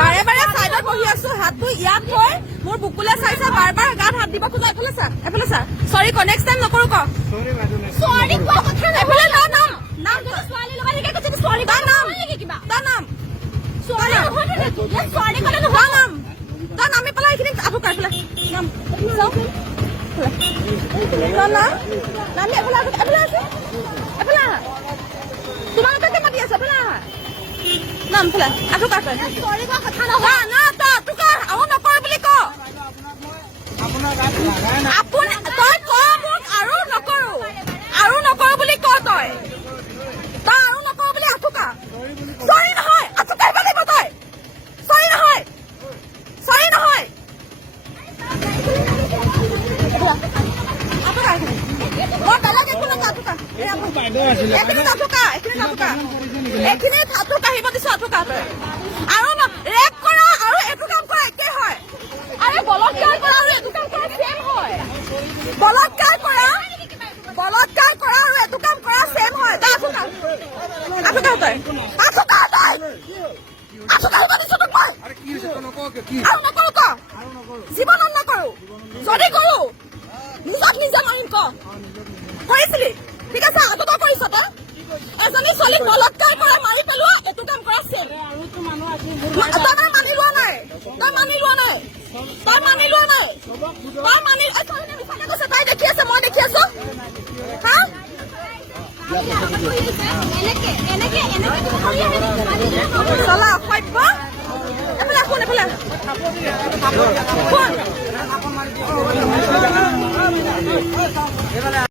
বাৰে বাৰে চাইডত বহি আছো, হাতটো ইয়াত থৈ মোৰ বুকুলে চাইছা, বাৰ বাৰ গাত হাত দিব খোজা। এফালে চা, এফালে চা। চৰি ক, নেক্সট টাইম নকৰো ক। চৰি কোৱা কথা নাই। এফালে নাম নাম নাম ছোৱালী লগাই থাকে কৈছে চৰি তাৰ নাম নেকি কিবা? তাৰ নাম ছোৱালী নহয় নে তুই? ছোৱালী কলে নহয় নাম। তাৰ নামি পেলাই এইখিনি আঠু কাই পেলাই নাম চাও। তাৰ নাম নামি এফালে এফালে আছে, এফালে তোমালোকে মাতি আছে, এফালে নাম ফেলা আঠু কাই পেলাই। চৰি কোৱা কথা নহয় না, তই ক আৰু নকৰ বুলি ক। আপোন তই ক মোক আৰু নকৰো বুলি ক। তই আৰু নকৰো বুলি আঠু কা। চৰি নহয়, আঠু কাঢ়িব লাগিব তই। চৰি নহয়, চৰি নহয়। মই বেলেগ একো নকওঁ, আঠু কা। এইখিনিত আঠু কা, এইখিনিত আঠু কা, এইখিনিত আঠু কাঢ়িব দিছো, আঠু কা তই। আৰু ৰেপ কৰা আৰু এইটো কাম কৰা একেই হয়। আৰে বলৎকাৰ কৰা আৰু এইটো কাম কৰা ছেম হয়। বলৎকাৰ কৰা আৰু এইটো কাম কৰা ছেম হয়। তই আঠু কা, আঠু কা তই, আঠু কা তই, আঠু কাঢ়িব দিছো তোক মই। আৰু নকৰো ক, জীৱনত নকৰো। যদি কৰো নিজক নিজে মাৰিম ক। কৰিছিলি ঠিক আছে, আগতে কৰিছ তই। এজনী ছোৱালীক বলৎকাৰ কৰা, মাৰি পেলোৱা, এইটো কাম কৰা ছেম। তই মানি লোৱা নাই, তই মানি লোৱা নাই, তই মানি লোৱা নাই, তই মানি মিছাকে কৈছে। তাই দেখি আছে, মই দেখি আছো। হা চলা সভ্য। এফালে শুন, এফালে শুন।